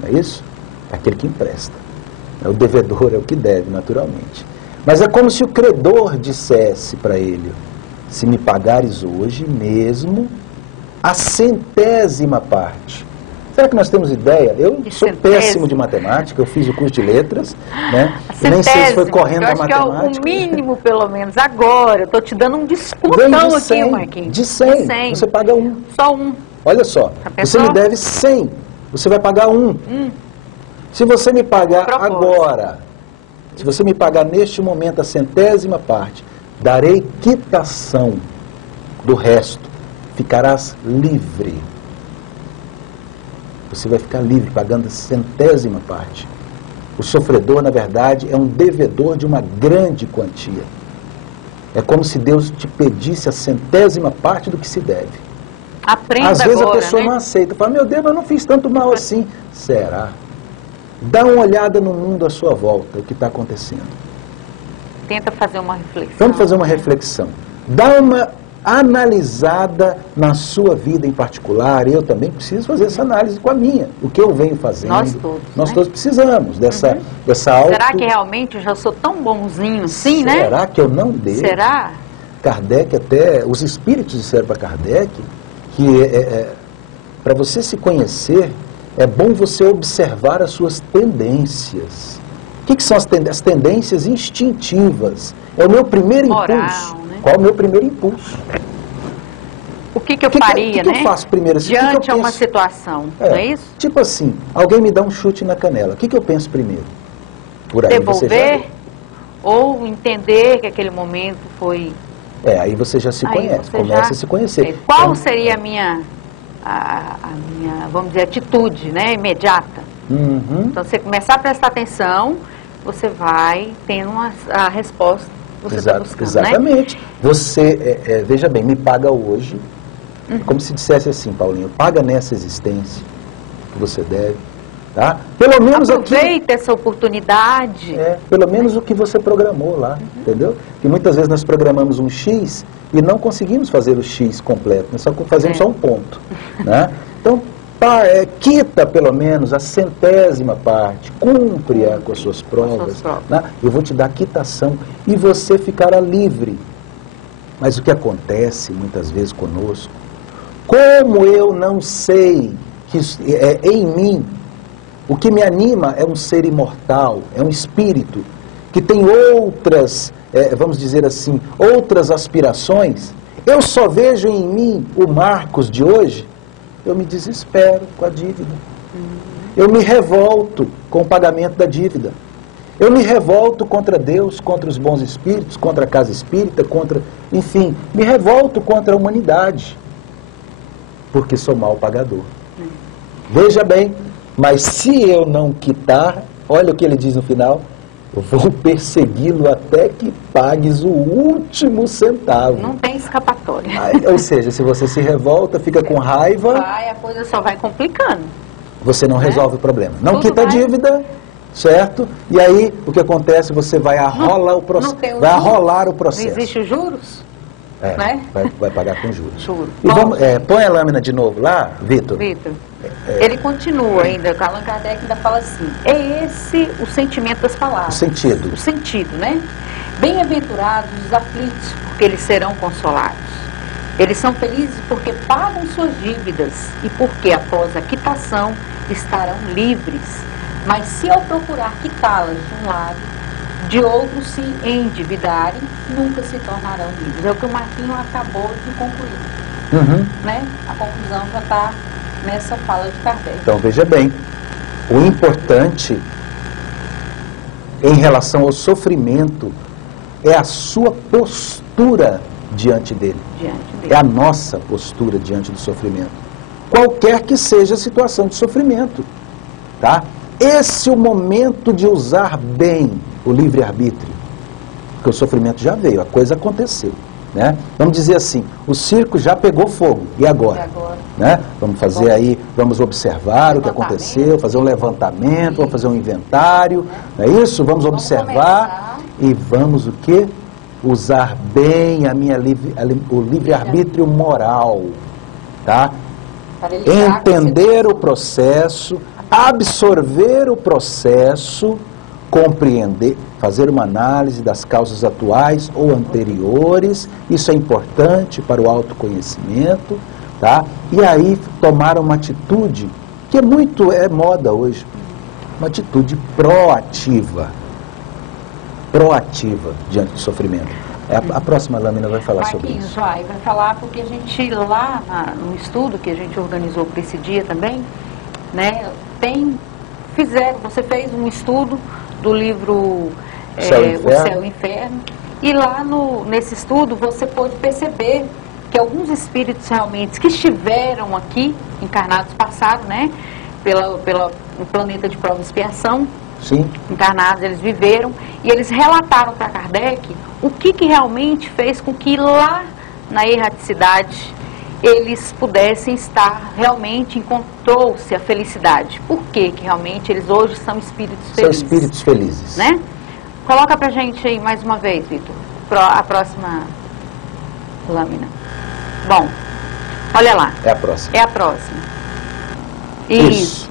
não é isso? É aquele que empresta. O devedor é o que deve, naturalmente. Mas é como se o credor dissesse para ele: se me pagares hoje mesmo a 100ª parte. Será que nós temos ideia? Eu sou péssimo de matemática, eu fiz o curso de letras, né? Nem sei se foi correndo a matemática. Eu acho que é o mínimo, pelo menos, agora. Eu estou te dando um descontão aqui, Marquinhos. De 100, você paga 1. Só 1. Olha só, você me deve 100, você vai pagar 1. Se você me pagar agora, se você me pagar neste momento a 100ª parte, darei quitação do resto, ficarás livre. Você vai ficar livre pagando a 100ª parte. O sofredor, na verdade, é um devedor de uma grande quantia. É como se Deus te pedisse a 100ª parte do que se deve. Aprenda Às vezes agora, a pessoa não aceita. Fala: meu Deus, eu não fiz tanto mal assim. Será? Dá uma olhada no mundo à sua volta, o que está acontecendo. Tenta fazer uma reflexão. Vamos fazer uma reflexão. Dá uma analisada na sua vida em particular. Eu também preciso fazer essa análise com a minha. O que eu venho fazendo. Nós todos precisamos dessa auto... Será que realmente eu já sou tão bonzinho assim, né? Será que eu não devo? Será? Kardec até... Os espíritos disseram para Kardec que para você se conhecer, é bom você observar as suas tendências. O que são as tendências instintivas? É o meu primeiro impulso. Né? Qual é o meu primeiro impulso? O que eu faria, né? O que eu faço primeiro? Assim, diante de uma situação, não é isso? Tipo assim, alguém me dá um chute na canela. O que eu penso primeiro? Por aí devolver ou entender que aquele momento foi... aí você já se conhece, começa a se conhecer. Qual seria a minha, vamos dizer, atitude, né, imediata? Então, você começar a prestar atenção, você vai tendo a resposta que você está buscando, exatamente. Né? Você, veja bem, me paga hoje, como se dissesse assim: Paulinho, paga nessa existência que você deve, tá? Pelo menos aproveita essa oportunidade. Pelo menos o que você programou lá, entendeu? Porque muitas vezes nós programamos um X e não conseguimos fazer o X completo, nós só fazemos só um ponto, né? Então, quita pelo menos a 100ª parte, cumpre-a com as suas provas, né? Eu vou te dar quitação e você ficará livre. Mas o que acontece muitas vezes conosco, como eu não sei que em mim, o que me anima é um ser imortal, é um espírito que tem outras, vamos dizer assim, outras aspirações, eu só vejo em mim o Marcos de hoje. Eu me desespero com a dívida. Eu me revolto com o pagamento da dívida. Eu me revolto contra Deus, contra os bons espíritos, contra a casa espírita, enfim, me revolto contra a humanidade, porque sou mal pagador. Veja bem, mas se eu não quitar, olha o que ele diz no final: eu vou persegui-lo até que pagues o último centavo. Não tem escapatória. Ou seja, se você se revolta, fica com raiva... a coisa só vai complicando. Você não resolve o problema. Não quita a dívida, certo? E aí, o que acontece? Você vai arrolar o processo. Vai arrolar o processo. Não existe os juros? É, Né? vai pagar com juros. Juro. E vamos, põe a lâmina de novo lá, Vitor. Vitor, ele continua ainda, Allan Kardec ainda fala assim, é esse o sentimento das palavras. O sentido. O sentido, né? Bem-aventurados os aflitos, porque eles serão consolados. Eles são felizes porque pagam suas dívidas e porque após a quitação estarão livres. Mas se ao procurar quitá-las de um lado, de outro se endividarem, nunca se tornarão livres. É o que o Marquinho acabou de concluir. Né? A conclusão já está nessa fala de Kardec. Então, veja bem, o importante em relação ao sofrimento é a sua postura diante dele. É a nossa postura diante do sofrimento. Qualquer que seja a situação de sofrimento, tá? Esse é o momento de usar bem o livre-arbítrio, porque o sofrimento já veio, a coisa aconteceu, né? Vamos dizer assim, o circo já pegou fogo, e agora? Né? Vamos fazer aí, vamos observar o que aconteceu, fazer um levantamento, vamos fazer um inventário, não é isso? Vamos observar e vamos o quê? Usar bem o livre-arbítrio moral, tá? Entender o processo, absorver o processo, compreender, fazer uma análise das causas atuais ou anteriores, isso é importante para o autoconhecimento, tá? E aí tomar uma atitude, que é moda hoje, uma atitude proativa diante do sofrimento. A próxima lâmina vai falar sobre isso. Vai falar porque a gente lá no estudo que a gente organizou para esse dia também, né, você fez um estudo do livro O Céu e o Inferno, e lá nesse estudo você pôde perceber que alguns espíritos realmente que estiveram aqui, encarnados passados, né, no planeta de prova e expiação, sim, encarnados, eles viveram, e eles relataram para Kardec o que realmente fez com que lá na erraticidade eles pudessem estar, realmente encontrou-se a felicidade. Por que realmente eles hoje são espíritos felizes? São espíritos felizes. Né? Coloca pra gente aí mais uma vez, Vitor, a próxima lâmina. Bom, olha lá. É a próxima. É a próxima. Isso.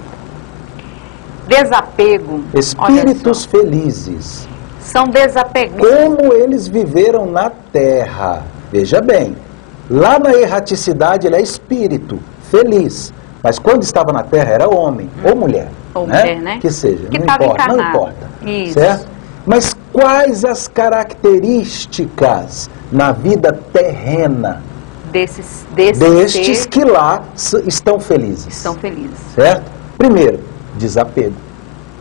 Desapego. Espíritos felizes. São desapegados. Como eles viveram na Terra. Veja bem, lá na erraticidade ele é espírito, feliz. Mas quando estava na Terra era homem ou mulher. Ou mulher, né? Que seja, que não importa. Isso. Certo? Mas quais as características na vida terrena destes que lá estão felizes? Estão felizes. Certo? Primeiro, desapego.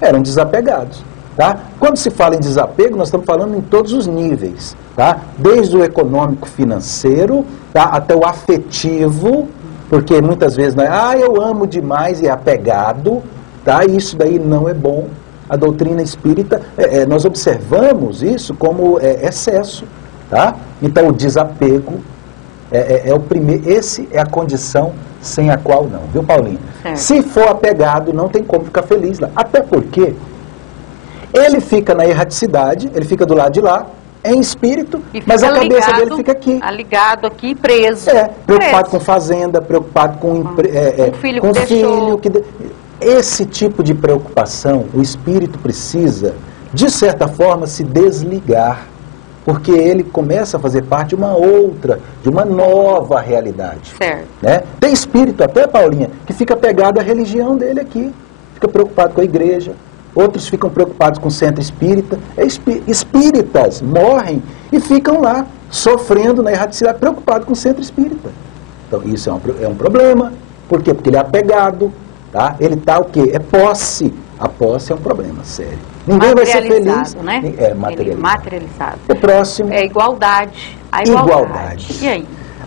Eram desapegados. Tá? Quando se fala em desapego, nós estamos falando em todos os níveis. Tá? Desde o econômico-financeiro, tá? Até o afetivo, porque muitas vezes eu amo demais e é apegado, tá? E isso daí não é bom. A doutrina espírita, nós observamos isso como excesso. Tá? Então o desapego é o primeiro, esse é a condição sem a qual não, viu, Paulinho? Se for apegado, não tem como ficar feliz lá. Até porque ele fica na erraticidade, ele fica do lado de lá, em espírito, mas a cabeça dele fica aqui. Ligado aqui, preso. Preocupado com fazenda, preocupado com filho com que filho. Esse tipo de preocupação, o espírito precisa, de certa forma, se desligar. Porque ele começa a fazer parte de uma nova realidade. Certo. Né? Tem espírito até, Paulinha, que fica pegado à religião dele aqui. Fica preocupado com a igreja. Outros ficam preocupados com o centro espírita. Espíritas morrem e ficam lá, sofrendo na erraticidade, preocupados com o centro espírita. Então, isso é um problema. Por quê? Porque ele é apegado. Tá? Ele está o quê? É posse. A posse é um problema sério. Ninguém vai ser feliz. Né? Materializado. O próximo. É igualdade. A igualdade. E aí?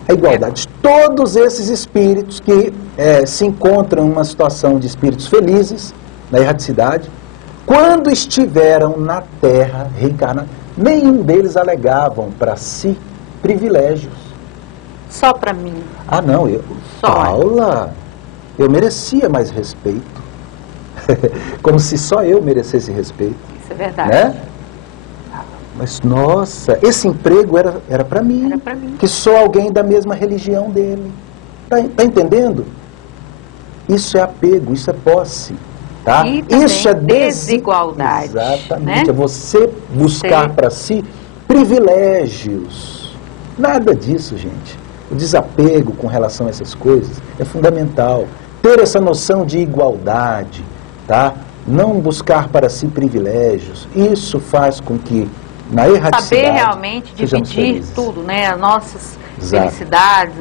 A igualdade. Todos esses espíritos que se encontram numa situação de espíritos felizes, na erraticidade, quando estiveram na Terra reencarnados, nenhum deles alegavam para si privilégios. Só para mim. Paula, eu merecia mais respeito. Como se só eu merecesse respeito. Isso é verdade. Né? Mas, nossa, esse emprego era para mim, Era pra mim. que sou alguém da mesma religião dele. Tá entendendo? Isso é apego, isso é posse. Tá? E também Isso é desigualdade. Exatamente, né? é você buscar para si privilégios. Nada disso, gente. O desapego com relação a essas coisas é fundamental. Ter essa noção de igualdade, tá? Não buscar para si privilégios. Isso faz com que, na erradicidade, Saber realmente sejamos dividir felizes. tudo, né? As nossas Exato. felicidades,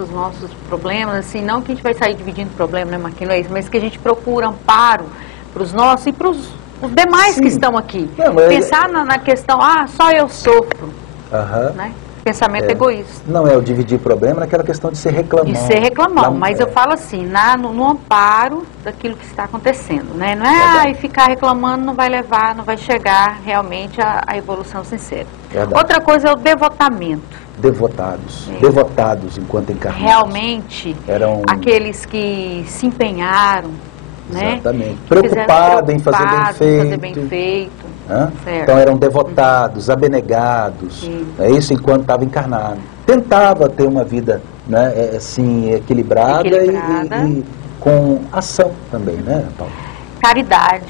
os nossos problemas, assim, não que a gente vai sair dividindo problema, né, Marquinhos, não é isso, mas que a gente procura amparo para os nossos e para os demais Sim. que estão aqui. Não, mas- Pensar na questão, só eu sofro, Aham. né? Pensamento egoísta. Não é o dividir problema naquela questão de ser reclamão. De ser reclamão, Lá- mas eu falo assim, no amparo daquilo que está acontecendo, né? Não é, Verdade. ficar reclamando não vai levar, não vai chegar realmente à evolução sincera. Verdade. Outra coisa é o devotamento. Devotados. É. Devotados enquanto encarnados. Realmente, Eram- aqueles que se empenharam, né? Exatamente. Que fizeram Preocupado em fazer bem preocupado em feito. fazer bem feito. Hã? Certo. Então eram devotados, abnegados, Sim. é isso enquanto estava encarnado. Tentava ter uma vida, né, assim, equilibrada, Equilibrada. E com ação também, né, Paulo? Caridade.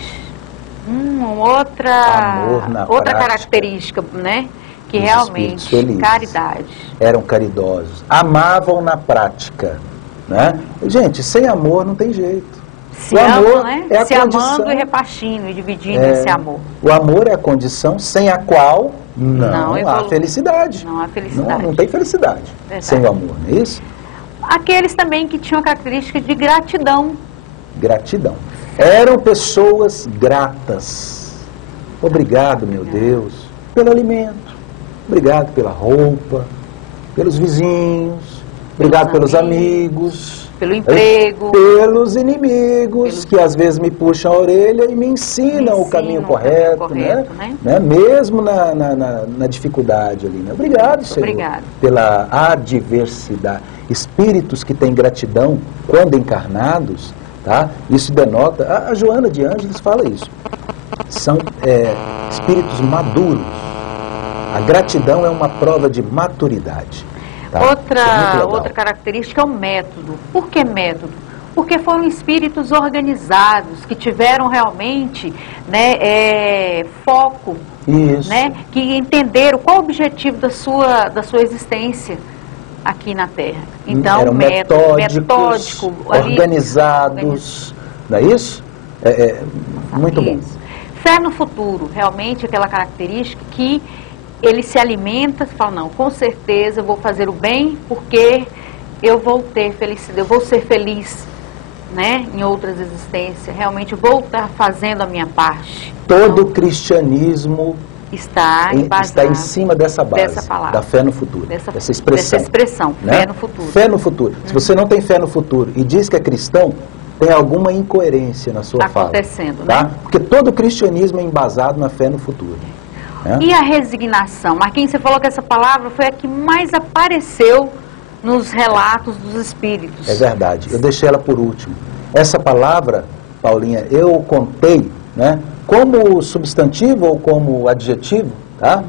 Outra Amor na prática. característica, né? Que Dos realmente, espíritos felizes. caridade. Eram caridosos, amavam na prática, né? Gente, sem amor não tem jeito. Se O amor amam, né? é a Se condição. amando e repartindo e dividindo É, esse amor. O amor é a condição sem a qual não há evolui. felicidade. Não há felicidade. Não tem felicidade Verdade. sem o amor, não é isso? Aqueles também que tinham a característica de gratidão. Gratidão. Eram pessoas gratas. Obrigado, meu Deus, pelo alimento. Obrigado pela roupa, pelos vizinhos. Obrigado pelos amigos. Pelo emprego. Pelos inimigos, que às vezes me puxam a orelha e me ensinam o caminho correto, né? Mesmo na dificuldade ali, né? Obrigado, Senhor, Obrigado. pela adversidade. Espíritos que têm gratidão quando encarnados, tá? Isso denota, a Joana de Ângeles fala isso, são espíritos maduros. A gratidão é uma prova de maturidade. Tá? Isso é muito legal. Outra característica é o método. Por que método? Porque foram espíritos organizados, que tiveram realmente, né, foco, Isso. né, que entenderam qual o objetivo da sua existência aqui na Terra. Então, eram método, metódicos, ali, organizados, não é isso? Muito bom. Isso. Fé no futuro, realmente aquela característica que ele se alimenta, fala, não, com certeza eu vou fazer o bem porque eu vou ter felicidade, eu vou ser feliz, né, em outras existências, realmente eu vou estar fazendo a minha parte. Todo o cristianismo está em cima dessa base, dessa palavra, da fé no futuro, dessa expressão. Dessa expressão, né? fé no futuro. Fé no futuro. Se você não tem fé no futuro e diz que é cristão, tem alguma incoerência na sua fala. Está acontecendo, tá? né? Porque todo o cristianismo é embasado na fé no futuro. Né? E a resignação? Marquinhos, você falou que essa palavra foi a que mais apareceu nos relatos dos espíritos. É verdade, eu deixei ela por último. Essa palavra, Paulinha, eu contei, né, como substantivo ou como adjetivo, tá?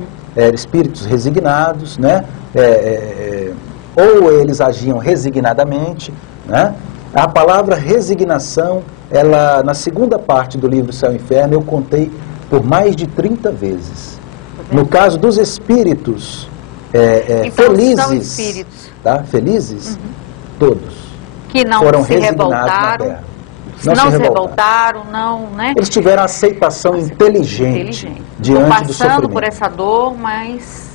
Espíritos resignados, né? Ou eles agiam resignadamente, né? A palavra resignação, ela, na segunda parte do livro Céu e Inferno, eu contei por mais de 30 vezes. No caso dos espíritos então, felizes, são espíritos. tá? Felizes, todos Que não foram se resignados na revoltaram, terra. não se revoltaram, não, né? Eles tiveram a aceitação inteligente diante Estou do passando sofrimento. por essa dor, mas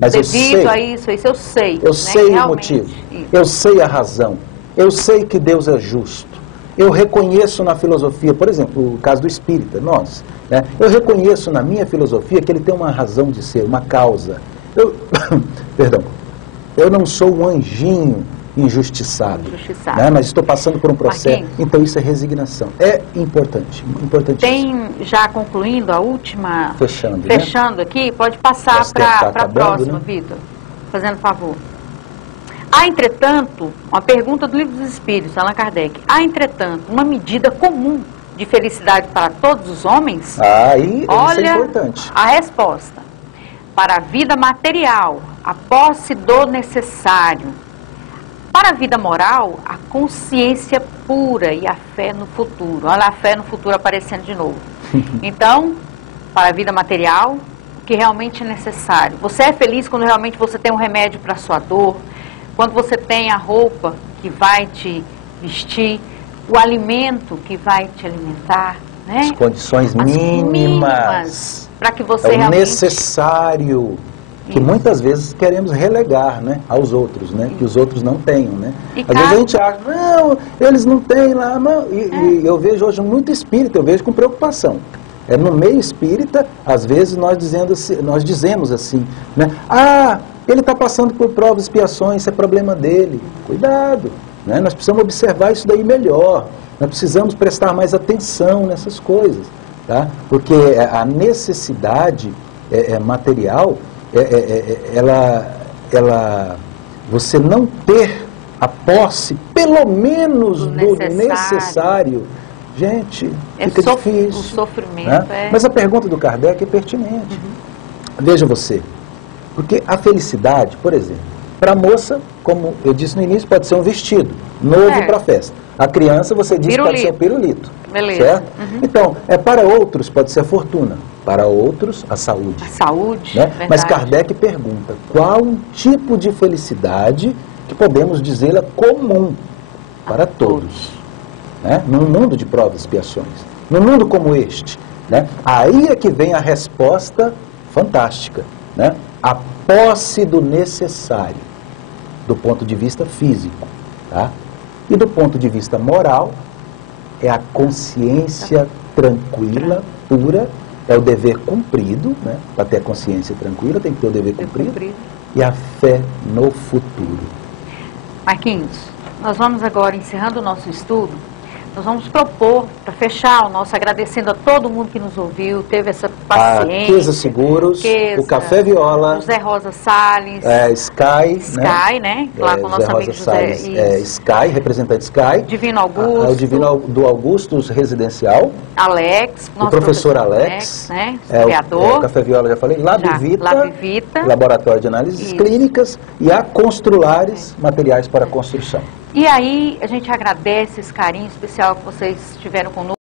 eu devido sei, a isso eu sei. eu né, sei o realmente, motivo, isso. eu sei a razão, eu sei que Deus é justo. Eu reconheço na filosofia, por exemplo, o caso do espírita, nós, né? Eu reconheço na minha filosofia que ele tem uma razão de ser, uma causa. Perdão, eu não sou um anjinho injustiçado, né? Mas estou passando por um processo. Marquinhos, então isso é resignação. É importante, importantíssimo. Tem, já concluindo a última, Fechando, né? Aqui, pode passar para a próxima, né? Vitor, fazendo favor. Há, entretanto, uma pergunta do Livro dos Espíritos, Allan Kardec, há, entretanto, uma medida comum de felicidade para todos os homens? Aí, isso Olha é importante. a resposta. Para a vida material, a posse do necessário. Para a vida moral, a consciência pura e a fé no futuro. Olha a fé no futuro aparecendo de novo. Então, para a vida material, o que realmente é necessário. Você é feliz quando realmente você tem um remédio para a sua dor, quando você tem a roupa que vai te vestir, o alimento que vai te alimentar, né? As condições mínimas para que você é o realmente... necessário, que muitas vezes queremos relegar, né, aos outros, né, que os outros não tenham, né. Às vezes a gente acha, não, eles não têm lá, não. E eu vejo hoje muito espírita, eu vejo com preocupação. No meio espírita, às vezes nós dizemos assim, né, ele está passando por provas e expiações, isso é problema dele. Cuidado, né, nós precisamos observar isso daí melhor, nós precisamos prestar mais atenção nessas coisas, tá? Porque a necessidade material, você não ter a posse, pelo menos do necessário, gente, fica difícil. O sofrimento, né? Mas a pergunta do Kardec é pertinente. Veja você, porque a felicidade, por exemplo, para a moça, como eu disse no início, pode ser um vestido novo para a festa. A criança, você disse, pode ser um pirulito. Beleza. Certo? Então, para outros pode ser a fortuna, para outros a saúde. A saúde, né? Mas Kardec pergunta, qual um tipo de felicidade que podemos dizê-la comum para todos? Né? Num mundo de provas e expiações, num mundo como este, né? Aí é que vem a resposta fantástica, né? A posse do necessário, do ponto de vista físico, tá? E do ponto de vista moral, é a consciência tranquila, pura, é o dever cumprido, né? Para ter a consciência tranquila tem que ter o dever cumprido, e a fé no futuro. Marquinhos, nós vamos agora, encerrando o nosso estudo, nós vamos propor, para fechar o nosso, agradecendo a todo mundo que nos ouviu, teve essa paciência. A Queza Seguros, o Café Viola, José Rosa Salles, Sky, né? Lá com o nosso amigo José. Sky, representante Sky. Divino Augusto. O Divino do Augusto Residencial. Alex. O professor Alex. Né? Historiador. O Café Viola, já falei. Labvita. Laboratório de Análises Clínicas. E a Construlares, materiais para construção. E aí, a gente agradece esse carinho especial que vocês tiveram conosco.